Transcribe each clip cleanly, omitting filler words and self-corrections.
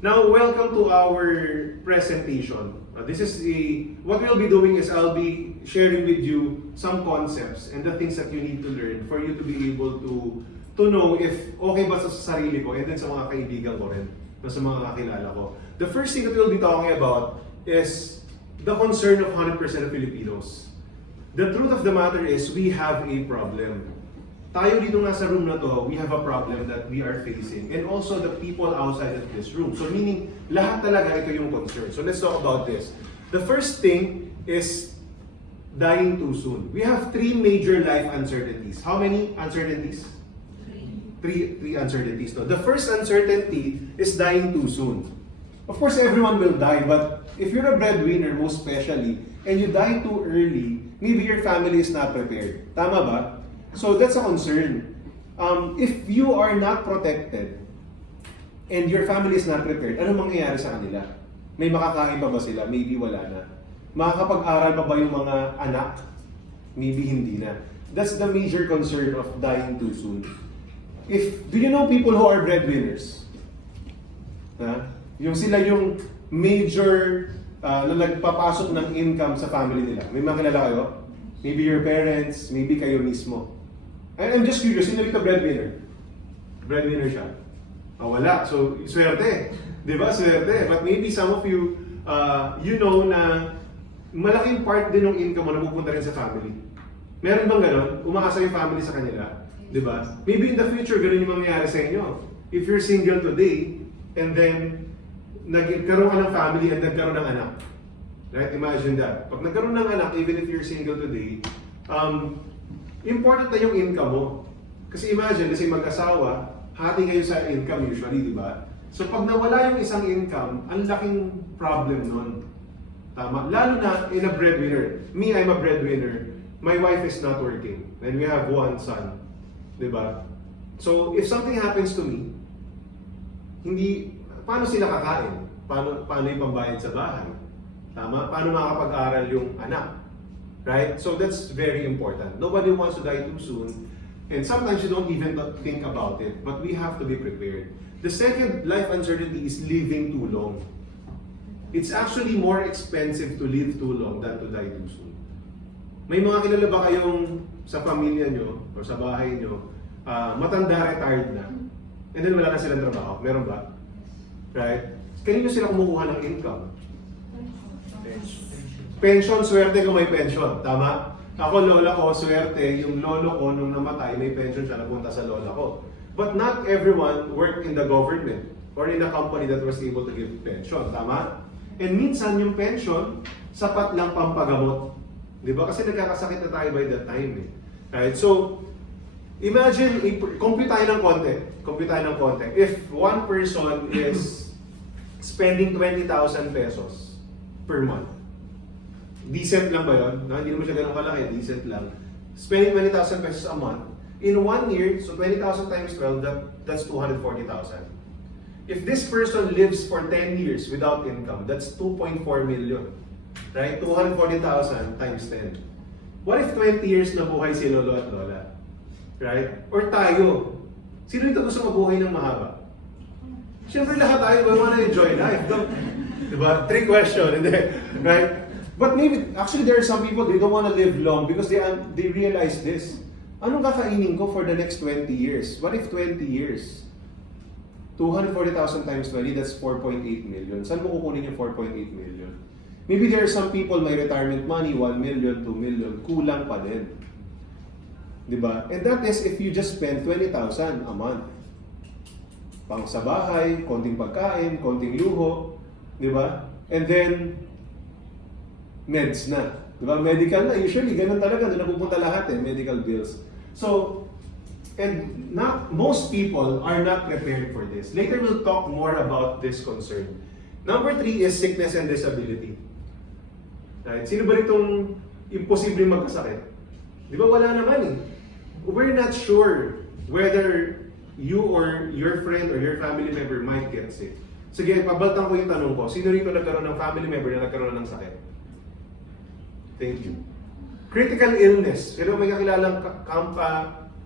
Now, welcome to our presentation. What we'll be doing is I'll be sharing with you some concepts and the things that you need to learn for you to be able to know if okay ba sa sarili ko and then sa mga kaibigan ko rin, sa mga kakilala ko. The first thing that we'll be talking about is the concern of 100% of Filipinos. The truth of the matter is we have a problem. Tayo dito nga sa room na to, we have a problem that we are facing. And also the people outside of this room. So meaning, lahat talaga ito yung concern. So let's talk about this. The first thing is dying too soon. We have 3 major life uncertainties. How many uncertainties? 3 uncertainties. No? The first uncertainty is dying too soon. Of course, everyone will die, but if you're a breadwinner, most especially, and you die too early, maybe your family is not prepared. Tama ba? So that's a concern. If you are not protected and your family is not prepared, ano mangyayari sa kanila? May makakain pa ba sila? Maybe wala na. Makakapag-aral pa ba yung mga anak? Maybe hindi na. That's the major concern of dying too soon. Do you know people who are breadwinners? Yung sila yung major na nagpapasok ng income sa family nila. May mga kilala kayo? Maybe your parents, maybe kayo mismo. I'm just curious, sino dito breadwinner? Breadwinner siya. Wala. So, swerte. Di ba? Swerte. But maybe some of you, you know na malaking part din ng income mo na pupunta rin sa family. Meron bang ganon? Umaasa yung family sa kanila. Di ba? Maybe in the future, ganon yung mangyayari sa inyo. If you're single today, and then nagkaroon ka ng family and nagkaroon ng anak. Right? Imagine that. Pag nagkaroon ng anak, even if you're single today, important na yung income mo. Kasi imagine, kasi mag-asawa, hati kayo sa income usually, di ba? So pag nawala yung isang income, ang laking problem nun. Tama? Lalo na in a breadwinner. Me, I'm a breadwinner. My wife is not working. And we have 1 son. Di ba? So if something happens to me, paano sila kakain? Paano yung pambayad sa bahay? Tama? Paano makakapag-aral yung anak? Right? So that's very important. Nobody wants to die too soon. And sometimes you don't even think about it. But we have to be prepared. The second life uncertainty is living too long. It's actually more expensive to live too long than to die too soon. May mga kilala ba kayong sa pamilya nyo o sa bahay nyo, matanda, retired na, and then wala na silang trabaho? Meron ba? Right? Kanino sila kumukuha ng income? Pension, swerte kung may pension. Tama? Ako, lola ko, swerte. Yung lolo ko, nung namatay, may pension siya, napunta sa lola ko. But not everyone worked in the government or in a company that was able to give pension. Tama? And minsan, yung pension, sapat lang pampagamot. Di ba? Kasi nagkakasakit na tayo by that time. Right? So, imagine, compute tayo ng konti. If one person is spending 20,000 pesos per month, decent lang ba yun? No? Hindi naman siya ganun kalaki, decent lang. Spending 20,000 pesos a month, in 1 year, so 20,000 times 12, that's 240,000. If this person lives for 10 years without income, that's 2.4 million. Right? 240,000 times 10. What if 20 years na buhay si lolo at lola? Right? Or tayo? Sino dito gusto mabuhay ng mahaba? Siyempre lahat tayo, we wanna enjoy life. Diba? Trick question, hindi. Right? But maybe, actually there are some people, they don't want to live long because they realize this. Anong kakainin ko for the next 20 years? What if 20 years? 240,000 times 20, that's 4.8 million. Saan mo kukunin yung 4.8 million? Maybe there are some people may retirement money, 1 million, 2 million, kulang pa din. Diba? And that is if you just spend 20,000 a month. Pang sa bahay, konting pagkain, konting luho. Diba? And then, meds na. Diba? Medical na. Usually, ganun talaga. Doon napupunta lahat medical bills. So, and most people are not prepared for this. Later, we'll talk more about this concern. Number 3 is sickness and disability. Right? Sino ba itong imposible magkasakit? Di ba wala naman We're not sure whether you or your friend or your family member might get sick. Sige, pabaltang ko yung tanong ko. Sino rito nagkaroon ng family member na nagkaroon ng sakit? Thank you. Critical illness. Pero may kakilalang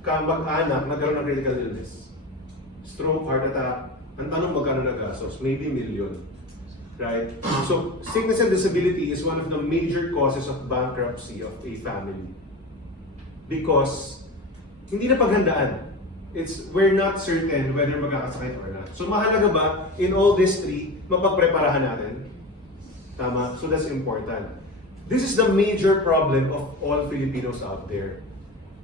kamag-anak nagkaroon ng critical illness. Stroke, heart attack, Ang tanong magkano nagastos? Maybe million. Right? So, sickness and disability is one of the major causes of bankruptcy of a family. Because, hindi na paghandaan. We're not certain whether magkakasakit or not. So, mahalaga ba, in all these three, mapagpreparahan natin? Tama? So, that's important. This is the major problem of all Filipinos out there.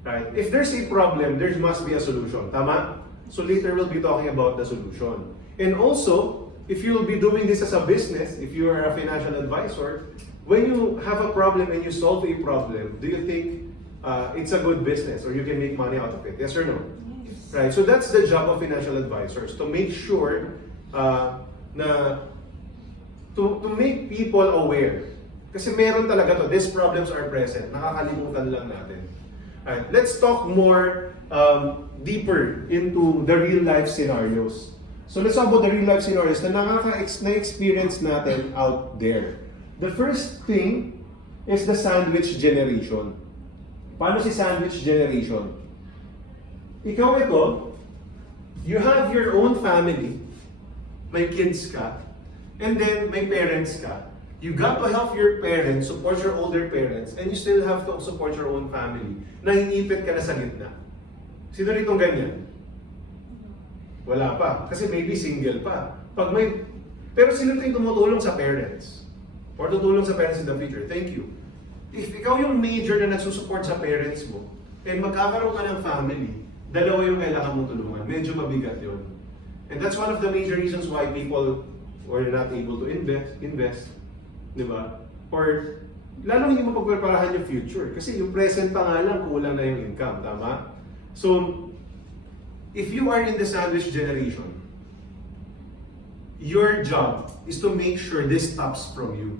Right? If there's a problem, there must be a solution. Tama? So, later we'll be talking about the solution. And also, if you'll be doing this as a business, if you are a financial advisor, when you have a problem and you solve a problem, do you think it's a good business or you can make money out of it? Yes or no? Yes. Right. So that's the job of financial advisors, to make sure to make people aware. Kasi meron talaga to. These problems are present. Nakakalimutan lang natin. Right. Let's talk more deeper into the real life scenarios. So let's talk about the real life scenarios na na-experience natin out there. The first thing is the sandwich generation. Paano si sandwich generation? Ikaw ito, you have your own family, may kids ka, and then may parents ka. You got to help your parents, support your older parents, and you still have to support your own family. Naiipit ka na sa gitna. Sino ritong ganyan? Wala pa. Kasi maybe single pa. Pero sino ito yung tumutulong sa parents? Or tutulong sa parents in the future? Thank you. If ikaw yung major na nagsusupport sa parents mo, and magkakaroon ka ng family, dalawa yung kailangan mong tulungan. Medyo mabigat yun. And that's one of the major reasons why people were not able to invest. Di ba? Or, lalong hindi mo pagpreparahan yung future. Kasi yung present pa nga lang, kulang na yung income. Tama? So, if you are in the sandwich generation, your job is to make sure this stops from you.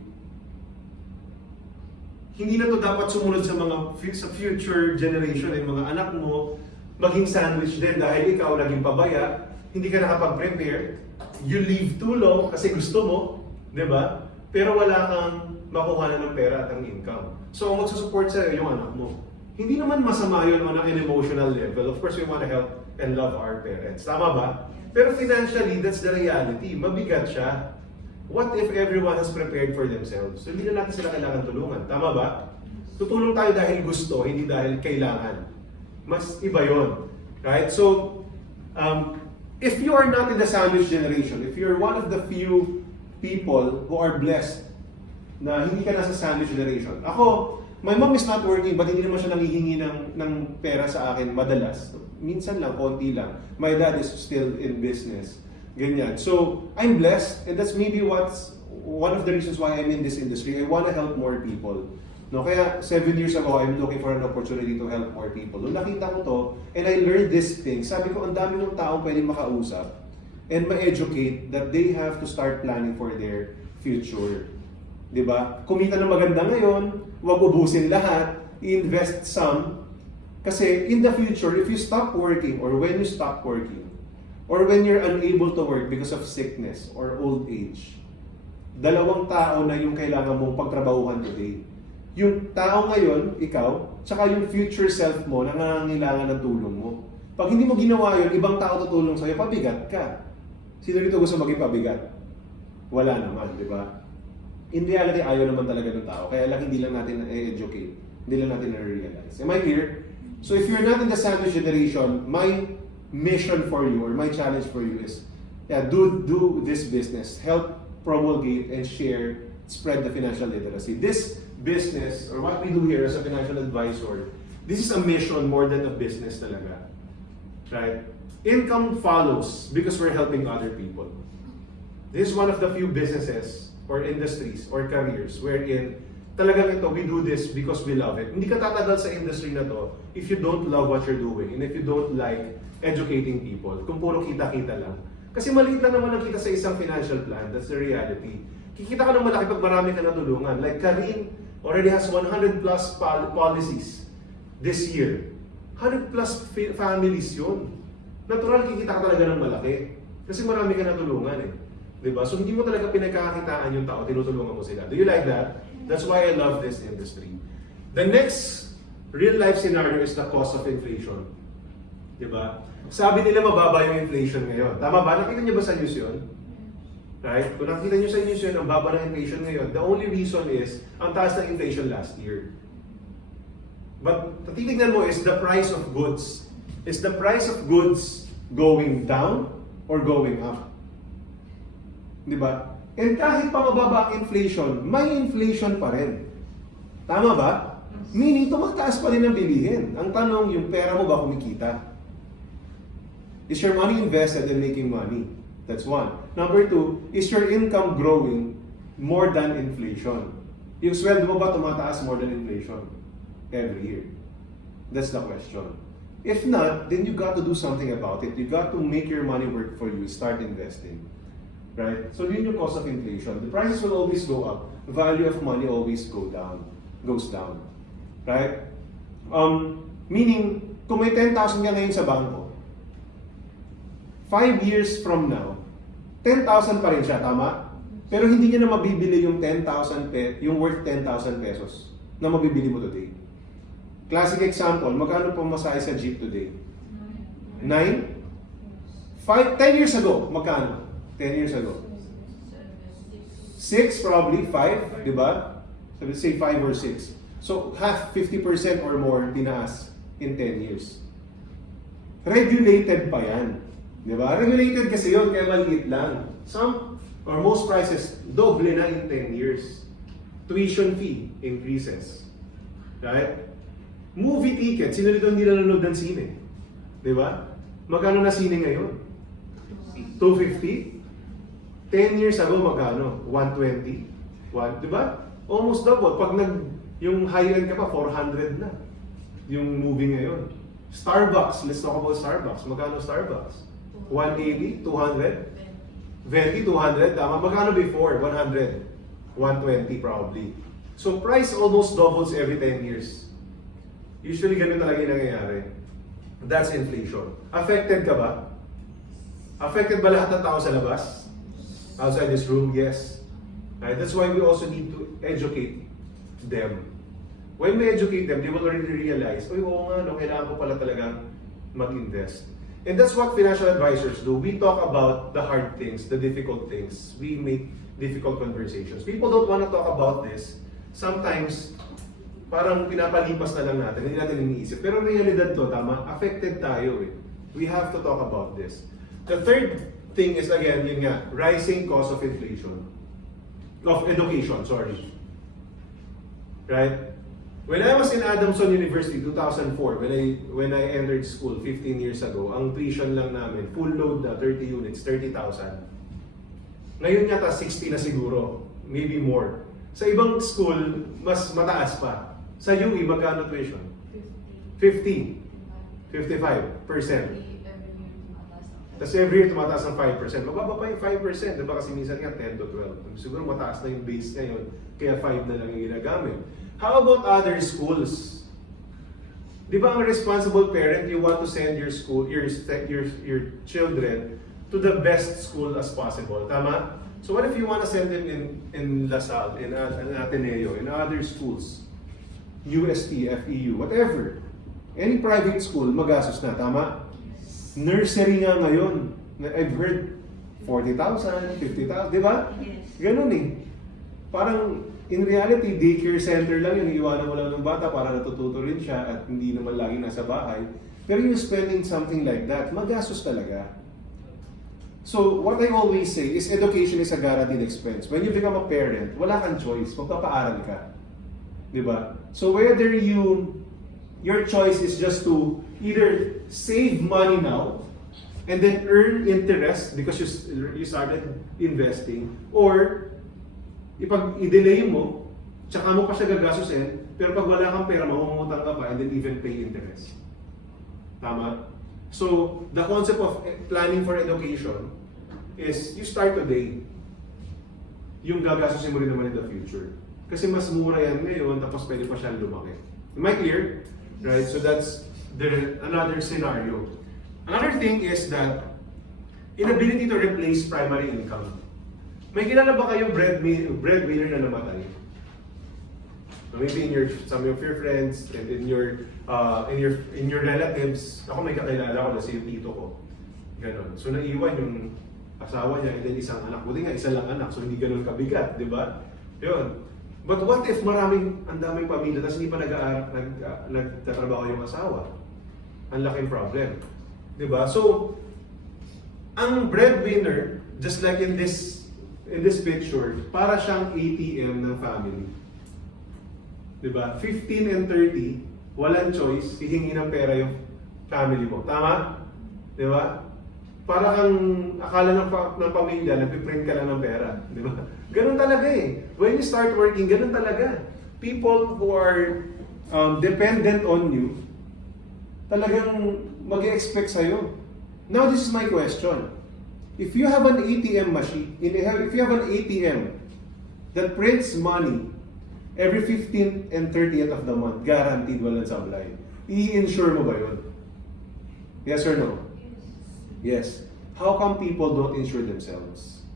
Hindi na to dapat sumunod sa future generation, yung mga anak mo, maging sandwich din dahil ikaw naging pabaya, hindi ka nakapag-prepare, you leave too long kasi gusto mo, di ba? Pero wala kang makuha na ng pera at ang income. So, ang magsusupport sa'yo yung anak mo. Hindi naman masama yun on an emotional level. Of course, we want to help and love our parents. Tama ba? Pero financially, that's the reality. Mabigat siya. What if everyone has prepared for themselves? So, hindi na natin sila kailangan tulungan. Tama ba? Tutulong tayo dahil gusto, hindi dahil kailangan. Mas iba yun. Right? So, if you are not in the sandwich generation, if you're one of the few people who are blessed na hindi ka nasa sandwich generation. Ako, my mom is not working, but hindi naman siya nangihingi ng pera sa akin madalas. Minsan lang, konti lang. My dad is still in business. Ganyan. So, I'm blessed, and that's maybe what's one of the reasons why I'm in this industry. I want to help more people. No, kaya 7 years ago, I'm looking for an opportunity to help more people. Nung nakita ko to, and I learned this thing, sabi ko, ang dami ng taong pwedeng makausap and ma-educate that they have to start planning for their future. Diba? Kumita na maganda ngayon, huwag ubusin lahat, i-invest some. Kasi in the future, if you stop working, or when you stop working, or when you're unable to work because of sickness or old age, dalawang tao na yung kailangan mong pagtrabahuhan today. Yung tao ngayon, ikaw, tsaka yung future self mo na nangangailangan ng tulong mo. Pag hindi mo ginawa yun, ibang tao tutulong sa'yo, pabigat ka. Sino dito gusto maging pabigat? Wala naman, di ba? In reality, ayaw naman talaga ng tao. Kaya lang hindi lang natin na-educate. Hindi lang natin na-realize. Am I clear? So if you're not in the sandwich generation, my mission for you, or my challenge for you is, do this business. Help promulgate and share, spread the financial literacy. This business, or what we do here as a financial advisor, this is a mission more than a business talaga. Right? Income follows because we're helping other people. This is one of the few businesses or industries or careers wherein talagang ito, we do this because we love it. Hindi ka tatagal sa industry na to if you don't love what you're doing and if you don't like educating people. Kung puro kita-kita lang. Kasi maliit lang naman ang kita sa isang financial plan. That's the reality. Kikita ka ng malaki pag marami ka natulungan. Like Karin already has 100 plus policies this year. 100 plus families yun. Natural, kikita ka talaga ng malaki. Kasi marami ka natulungan eh. Diba? So hindi mo talaga pinagkakakitaan yung tao, tinutulungan mo sila. Do you like that? That's why I love this industry. The next real life scenario is the cost of inflation. Diba? Sabi nila mababa yung inflation ngayon. Tama ba? Nakita niyo ba sa news yun? Right? Kung nakita niyo sa news yun, ang baba ng inflation ngayon, the only reason is, ang taas ng inflation last year. But, titignan mo is the price of goods. Is the price of goods going down or going up? Diba? And kahit pa mababa ang inflation, may inflation pa rin. Tama ba? Meaning, tumataas pa rin ang bilihin. Ang tanong, yung pera mo ba kumikita? Is your money invested in making money? That's one. Number two, is your income growing more than inflation? Yung sweldo mo ba tumataas more than inflation every year? That's the question. If not, then you got to do something about it. You got to make your money work for you. Start investing. Right? So yun yung cause of inflation. The prices will always go up. The value of money always goes down. Right? Meaning, kung may 10,000 ka ngayon sa bangko, 5 years from now, 10,000 pa rin siya, tama? Pero hindi niya na mabibili yung 10,000 yung worth 10,000 pesos na mabibili mo today. Classic example, magkano po masahe sa jeep today? 9? 10 years ago, magkano? 10 years ago. 6 probably, 5, di ba? Say 5 or 6. So, half, 50% or more tinaas in 10 years. Regulated pa yan. Di ba? Regulated kasi yun, kaya maliit lang. Some or most prices, doble na in 10 years. Tuition fee increases. Right? Movie ticket, sino dito hindi nanonood ng sine? Di ba? Magkano na sine ngayon? 250? 10 years ago, magkano? 120? Di ba? Almost double. Pag yung high-end ka pa, 400 na. Yung movie ngayon. Starbucks, let's talk about Starbucks. Magkano Starbucks? 180? 200? 20, 200? Tama. Magkano before? 100? 120 probably. So price almost doubles every 10 years. Usually ganun talaga yung nangyayari. That's inflation. Affected ka ba? Affected ba lahat ng tao sa labas? Outside this room? Yes. Right? That's why we also need to educate them. When we educate them, they will already realize, oh, oo nga, no, kailangan ko pala talaga mag-invest. And that's what financial advisors do. We talk about the hard things, the difficult things. We make difficult conversations. People don't want to talk about this. Sometimes, parang pinapalipas na lang natin, hindi natin iniisip. Pero realidad to, tama? Affected tayo eh. We have to talk about this. The third thing is, again, yun nga, rising cost of inflation. Of education, sorry. Right? When I was in Adamson University, 2004, when I entered school 15 years ago, ang tuition lang namin, full load na, 30 units, 30,000. Ngayon yata 60 na siguro, maybe more. Sa ibang school, mas mataas pa. Sa UE, magkano tuition? 50. 55%. Tapos every year tumataas ng 5%. Mababa pa yung 5%, diba? Kasi minsan nga 10 to 12. Siguro mataas na yung base ngayon, kaya 5 na lang yung ginagamit. How about other schools? Di ba ang responsible parent, you want to send your children to the best school as possible, tama? So what if you want to send them in LaSalle, in Ateneo, in other schools, UST, FEU, whatever, any private school, magastos na, tama? Nursery nga ngayon, I've heard 40,000, 50,000, di ba? Ganun eh. Parang in reality, daycare center lang yun, iiwanan mo lang ng bata para natututo rin siya at hindi naman lagi nasa bahay. Pero yung spending something like that, magastos talaga. So, what I always say is education is a guaranteed expense. When you become a parent, wala kang choice, magpapaaral ka. Diba? So, whether your choice is just to either save money now and then earn interest because you started investing, or i-delay mo, tsaka mo pa siya gagasusin, pero pag wala kang pera, mamumutang ka pa and then even pay interest. Tama? So, the concept of planning for education is you start today. Yung gagasusin mo rin naman in the future. Kasi mas mura yan ngayon, tapos pwede pa siyang lumaki. Am I clear? Right? So that's another scenario. Another thing is that inability to replace primary income. May kilala ba kayong breadwinner na namatay? Maybe in some of your friends and in your relatives, ako may kakilala ko na yung tito ko. Ganon. So naiwan yung asawa niya and then isang anak. Buti nga, isa lang anak, so hindi ganon kabigat, di ba? Yun. But what if ang daming pamilya, tapos hindi pa nagtatrabaho yung asawa? Ang laking problem. Di ba? So, ang breadwinner, just like in this picture, para siyang ATM ng family. Diba? 15 and 30, walang choice, hihingi ng pera yung family mo. Tama? Diba? Para kang akala ng pamilya, nagpiprint ka lang ng pera. Diba? Ganun talaga eh. When you start working, ganun talaga. People who are dependent on you, talagang mag-expect sa'yo. Now, this is my question. If you have an ATM machine, if you have an ATM that prints money every 15th and 30th of the month, guaranteed walang sablay, i-insure mo ba yun? Yes or no? Yes. How come people don't insure themselves?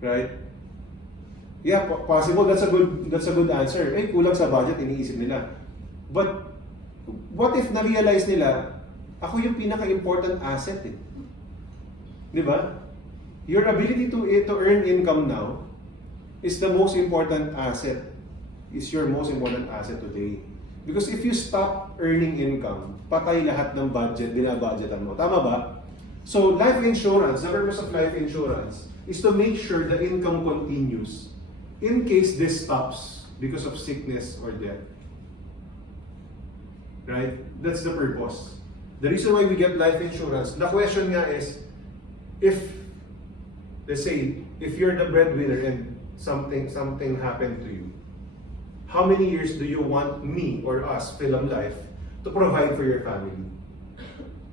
Right? Yeah, possible. That's a good answer. Kulang sa budget, iniisip nila. But what if na-realize nila, ako yung pinaka-important asset eh. Di ba? Your ability to earn income now is the most important asset. Is your most important asset today. Because if you stop earning income, patay lahat ng budget, binabudgetan mo. Tama ba? So life insurance, the purpose of life insurance is to make sure the income continues in case this stops because of sickness or death. Right? That's the purpose. The reason why we get life insurance, the question nga is, let's say, if you're the breadwinner and something happened to you, how many years do you want me or us, Philam Life, to provide for your family?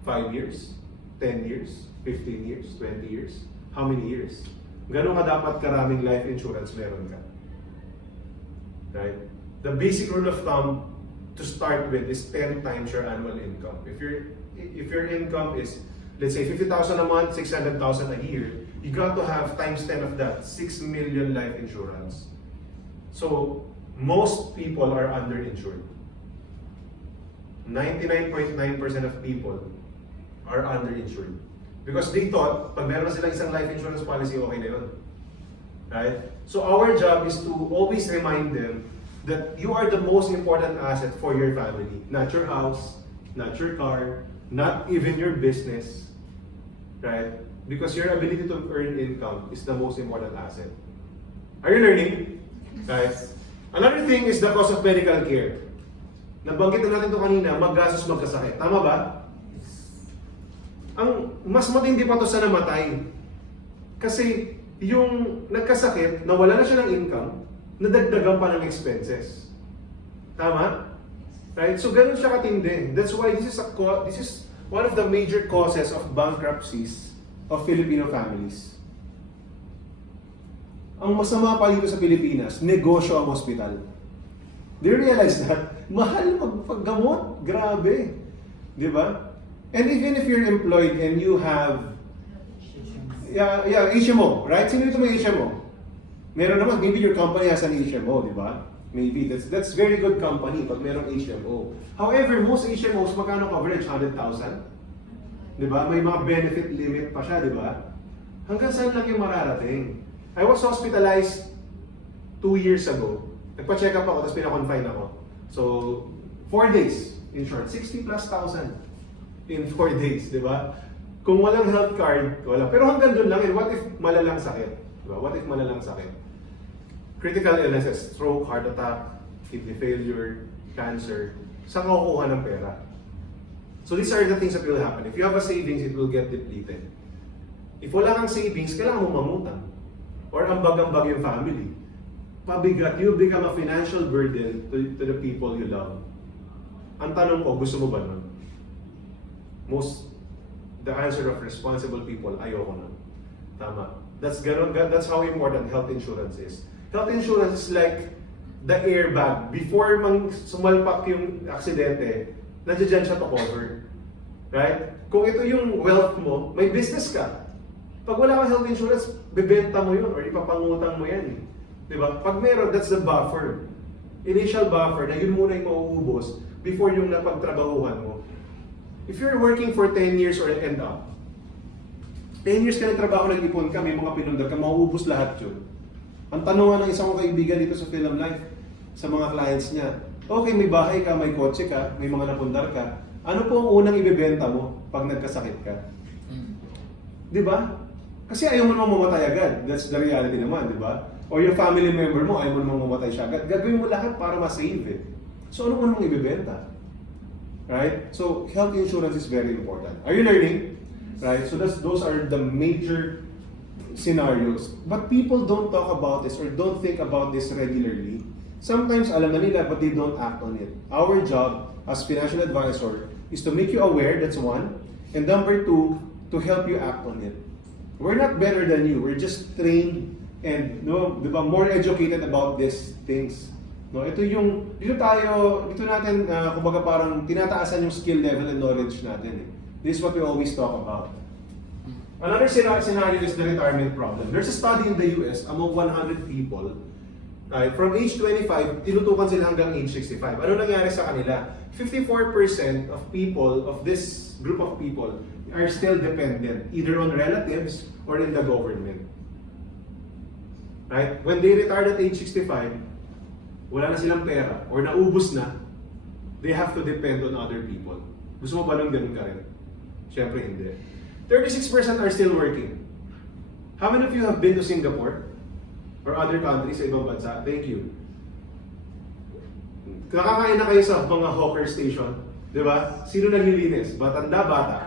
5 years? 10 years? 15 years? 20 years? How many years? Ganon ka dapat karaming life insurance meron ka? Right? The basic rule of thumb to start with is 10 times your annual income. If your income is, let's say, 50,000 a month, 600,000 a year, you got to have times 10 of that, 6 million life insurance. So, most people are underinsured. 99.9% of people are underinsured. Because they thought, pag meron na silang isang life insurance policy, okay na yun. Right? So our job is to always remind them that you are the most important asset for your family. Not your house, not your car, not even your business. Right? Because your ability to earn income is the most important asset. Are you learning? Guys? Another thing is the cost of medical care. Nabanggit na natin ito kanina, maggastos magkasakit. Tama ba? Ang mas matindi pa ito sa namatay. Kasi yung nagkasakit, nawala na siya ng income, nadagdagan pa ng expenses. Tama? Right? So ganun siya katindi. That's why this is one of the major causes of bankruptcies of Filipino families. Ang masama pa dito sa Pilipinas, negosyo ang hospital. Do you realize that? Mahal magpaggamot. Grabe. Di ba? And even if you're employed and you have HMO, right? Sino ito may HMO? Meron naman, maybe your company has an HMO, di ba? Maybe. That's very good company pag merong HMO. However, most HMOs, magkano coverage? 100,000? Di ba? May mga benefit limit pa siya, di ba? Hanggang saan lang yung mararating? I was hospitalized 2 years ago. Nagpa-check up ako, tapos pinakonfine ako. So, 4 days, in short, 60 plus thousand in 4 days, di ba? Kung walang health card, wala. Pero hanggang doon lang, what if malalang sakit? Diba? What if malalang sakit? Critical illnesses, stroke, heart attack, kidney failure, cancer, saan ka kukuha ng pera? So these are the things that will happen. If you have a savings, it will get depleted. If wala kang savings, kailangan mo mamutang. Or ambag-ambag yung family. Pabigat, you become a financial burden to the people you love. Ang tanong ko, gusto mo ba nun? The answer of responsible people, ayoko nun. Tama. That's how important health insurance is. Health insurance is like the airbag. Before sumalpak yung aksidente, nandiyan siya to cover. Right? Kung ito yung wealth mo, may business ka. Pag wala kang health insurance, bebenta mo yun or ipapangutang mo yan. Di ba? Pag meron, that's the buffer. Initial buffer na yun muna yung mauubos before yung napagtrabahuhan mo. If you're working for 10 years or end up, 10 years ka nagtrabaho, nag-ipon ka, may mga pinundar ka, mauubos lahat yun. Ang tanungan ng isang kong kaibigan dito sa Philam Life, sa mga clients niya, okay, may bahay ka, may kotse ka, may mga napundar ka, ano po ang unang ibebenta mo pag nagkasakit ka? Di ba? Kasi ayaw mo namang mamatay agad. That's the reality naman, di ba? O yung family member mo, ayaw mo namang mamatay siya agad. Gagawin mo lahat para ma-save it. So ano mong ibebenta? Right? So health insurance is very important. Are you learning? Right? So those are the major scenarios. But people don't talk about this or don't think about this regularly. Sometimes alam na nila but they don't act on it. Our job as financial advisor is to make you aware, that's one. And number two, to help you act on it. We're not better than you. We're just trained and more educated about these things. No, dito natin kumbaga parang tinataasan yung skill level and knowledge natin. This is what we always talk about. Another scenario is the retirement problem. There's a study in the US among 100 people. From age 25, tinutukan sila hanggang age 65. Ano nangyari sa kanila? 54% of people, of this group of people, are still dependent, either on relatives or in the government. Right? When they retired at age 65, wala na silang pera or naubos na, they have to depend on other people. Gusto mo ba nung ganun ka rin? Siyempre hindi. 36% are still working. How many of you have been to Singapore? Or other countries sa ibang bansa? Thank you. Nakakain na kayo sa mga hawker station, di ba? Sino naglilinis? Matanda, bata?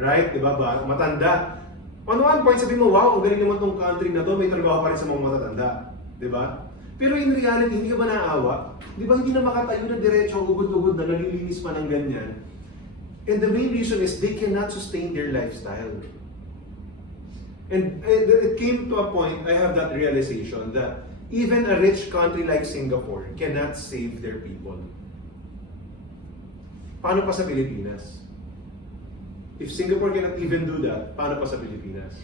Right? Di ba? Matanda. On one point, sabi mo, wow, ang galing naman tong country na to, may trabaho pa rin sa mga matatanda. Di ba? Pero in reality, hindi ka ba naawa? Di ba hindi na makatayo na diretso, ugod-ugod na nalilinis pa ng ganyan? And the main reason is they cannot sustain their lifestyle. And it came to a point, I have that realization that even a rich country like Singapore cannot save their people. Paano pa sa Pilipinas? If Singapore cannot even do that, paano pa sa Pilipinas?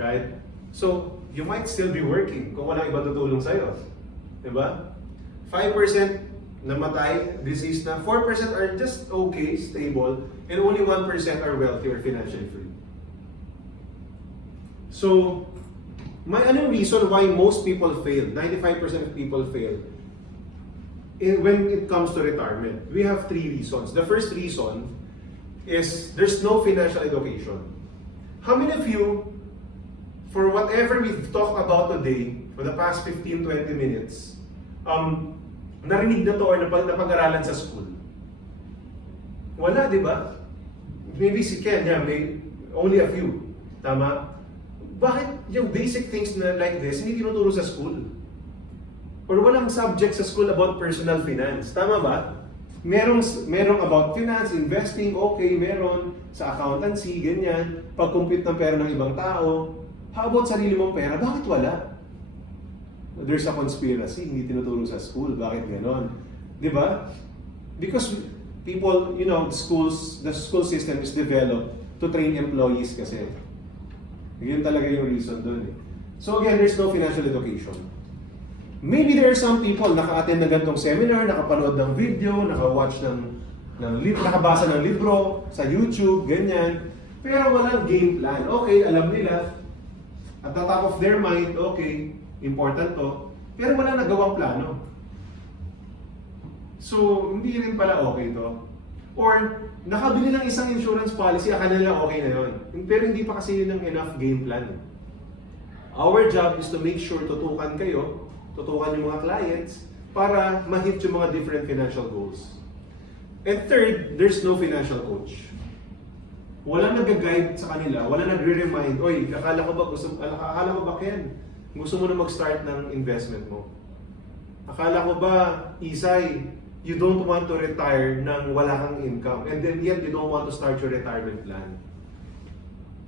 Right? So, you might still be working kung walang iba tutulong sa'yo. Diba? 5% namatay, disease na, 4% are just okay, stable, and only 1% are wealthy or financially free. So, anong reason why most people fail, 95% of people fail, when it comes to retirement? We have 3 reasons. The first reason is there's no financial education. How many of you, for whatever we've talked about today, for the past 15-20 minutes, narinig na to or napag-aralan sa school? Wala, di ba? Maybe si Ken, may only a few. Tama? Bakit yung basic things na like this, hindi tinuturo sa school? Or walang subject sa school about personal finance. Tama ba? Merong about finance, investing, okay, meron. Sa accountancy, ganyan. Pag-compute ng pera ng ibang tao. How about sarili mong pera? Bakit wala? There's a conspiracy, hindi tinuturo sa school. Bakit ganon? Di ba? Because people, the school system is developed to train employees kasi. Yun talaga yung reason doon eh. So again, there's no financial education. Maybe there are some people naka-attend ng ganitong seminar, nakapanood ng video, naka-watch nakabasa ng libro sa YouTube, ganyan. Pero walang game plan. Okay, alam nila. At the top of their mind, okay, important to. Pero walang nagawang plano. So, hindi rin pala okay to. Or, nakabili ng isang insurance policy, akala nila okay na yun. Pero hindi pa kasi yun ng enough game plan. Our job is to make sure tutukan kayo, tutukan yung mga clients, para ma-hit yung mga different financial goals. And third, there's no financial coach. Walang nag-guide sa kanila, walang nagre-remind, oy, akala ko ba Ken, gusto mo na mag-start ng investment mo? Akala ko ba, Isay, you don't want to retire nang wala kang income, and then yet you don't want to start your retirement plan.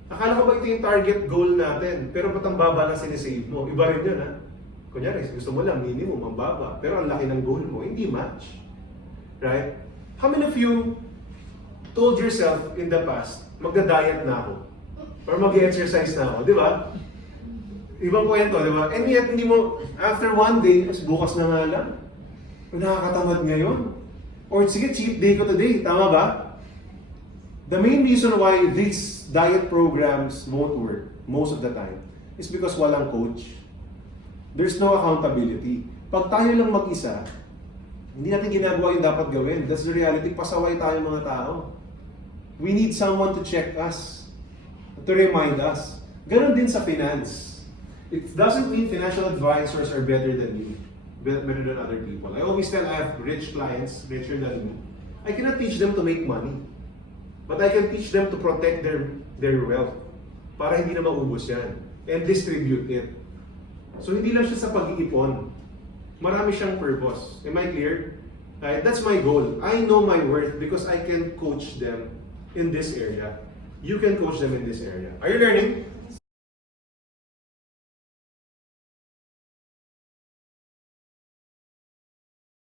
Akala ko ba ito yung target goal natin, pero ba't ang baba na sinisave mo? Iba rin yun, ha? Kunyari, gusto mo lang minimum, ang baba, pero ang laki ng goal mo, hindi match. Right? How many of you told yourself in the past, magda-diet na ako, or mag-exercise na ako, di ba? Ibang kwento, di ba? And yet, hindi mo, after one day, bukas na nga lang. Nakakatamad ngayon. Or sige, cheat day ko today. Tama ba? The main reason why these diet programs won't work most of the time is because walang coach. There's no accountability. Pag tayo lang mag-isa, hindi natin ginagawa yung dapat gawin. That's the reality. Pasaway tayo mga tao. We need someone to check us, to remind us. Ganon din sa finance. It doesn't mean financial advisors are better than you, better than other people. I always tell I have rich clients, richer than me. I cannot teach them to make money, but I can teach them to protect their wealth para hindi na maubos yan and distribute it. So hindi lang siya sa pag-iipon. Marami siyang purpose. Am I clear? Right? That's my goal. I know my worth because I can coach them in this area. You can coach them in this area. Are you learning?